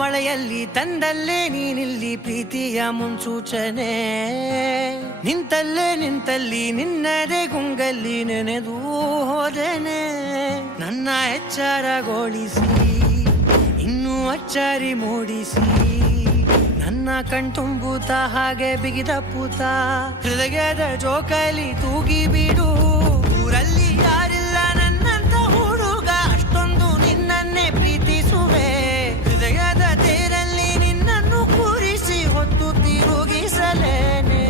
ಮಳೆಯಲ್ಲಿ ತಂದಲ್ಲೇ ನೀನಿಲ್ಲಿ ಪ್ರೀತಿಯ ಮುನ್ಸೂಚನೆ, ನಿಂತಲ್ಲಿ ನಿನ್ನದೇ ಗುಂಗಲ್ಲಿ ನೆನೆದು ಹೋದೆನೆ. ನನ್ನ ಎಚ್ಚರಗೊಳಿಸಿ ಇನ್ನೂ ಅಚ್ಚರಿ ಮೂಡಿಸಿ, ನನ್ನ ಕಣ್ತುಂಬುತ್ತ ಹಾಗೆ ಬಿಗಿದ ಪೂತ ಹೃದಯದ ಜೋಕಾಲಿ ತೂಗಿ ಬಿಡು. ಊರಲ್ಲಿ ಯಾರಿಲ್ಲ ನನ್ನಂತ ಹುಡುಗ, ಅಷ್ಟೊಂದು ನಿನ್ನನ್ನೇ ಪ್ರೀತಿಸುವೆ. ಹೃದಯದ ತೇರಲ್ಲಿ ನಿನ್ನನ್ನು ಕೂರಿಸಿ ಹೊತ್ತು ತಿರುಗಿಸಲೇನೆ.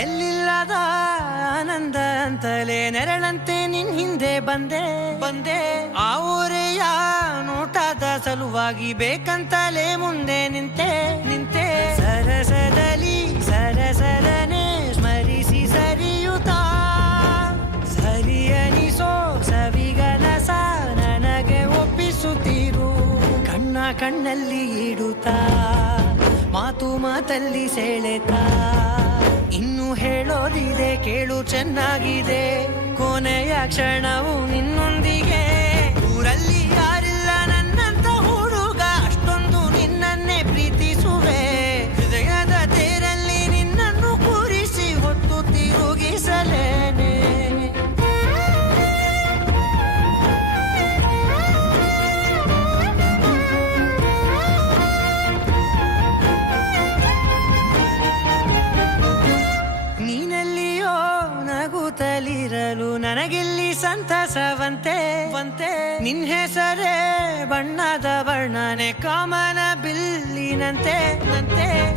ಎಲ್ಲಿಲ್ಲದ ಆನಂದ ಅಂತಲೇ ನೆರಳಂತೆ ನಿನ್ ಹಿಂದೆ ಬಂದೆ. ಆ ಊರೆಯ ನೋಟದ ಸಲುವಾಗಿ ಬೇಕಂತಲೇ ಮುಂದೆ ನಿಂತೆ. ಸರಸದಲ್ಲಿ ಸರಸರನೆ ಸ್ಮರಿಸಿ ಸರಿಯುತ್ತಾ, ಸರಿಯನಿಸೋ ಸವಿಗನಸ ನನಗೆ ಒಪ್ಪಿಸುತ್ತೀರು. ಕಣ್ಣಲ್ಲಿ ಇಡುತ್ತಾ, ಮಾತಲ್ಲಿ ಸೆಳೆತಾ, ಇನ್ನು ಹೇಳೋದಿದೆ ಕೇಳು ಚೆನ್ನಾಗಿದೆ. ಕೊನೆಯ ಕ್ಷಣವು ನಿನ್ನೊಂದಿಗೆ. ಊರಲ್ಲಿ ಯಾರಿಲ್ಲ ನನ್ನಂತ ಹುಡುಗ, ಅಷ್ಟೊಂದು ನಿನ್ನನ್ನೇ ಪ್ರೀತಿಸುವೆ. ಹೃದಯದ ತೇರಲ್ಲಿ ನಿನ್ನನ್ನು ಕೂರಿಸಿ ಹೊತ್ತು ತಿರುಗಿಸಲೇನೆ. ನೀನೆಲ್ಲಿಯೋ ನಗುತ್ತಲಿರಲು ನನಗಿಲ್ಲಿ ಸಂತಸವಂತೆ. ನಿನ್ ಹೆಸರೇ ಬಣ್ಣದ ವರ್ಣನೆ ಕಾಮನ ಬಿಲ್ಲಿನಂತೆ.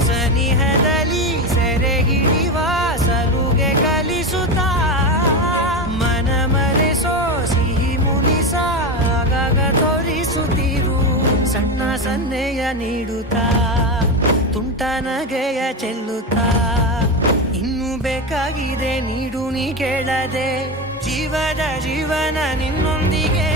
ಸನಿಹದಲ್ಲಿ ಸೆರೆ ಹಿಡಿಯುವ ಸಲುಗೆ ಕಲಿಸುತ್ತಾ, ಮನ ಮರೆಸೋ ಸಿಹಿ ಮುನಿಸ ಆಗಾಗ ತೋರಿಸುತ್ತೀರು. ಸಣ್ಣ ಸನ್ನೆಯ ನೀಡುತ್ತಾ, ತುಂಟ ನಗೆಯ ಚೆಲ್ಲುತ್ತಾ, ಇನ್ನೂ ಬೇಕಾಗಿದೆ ನೀಡು ನೀ ಕೇಳದೆ. ಜೀವನ ನಿನ್ನೊಂದಿಗೆ.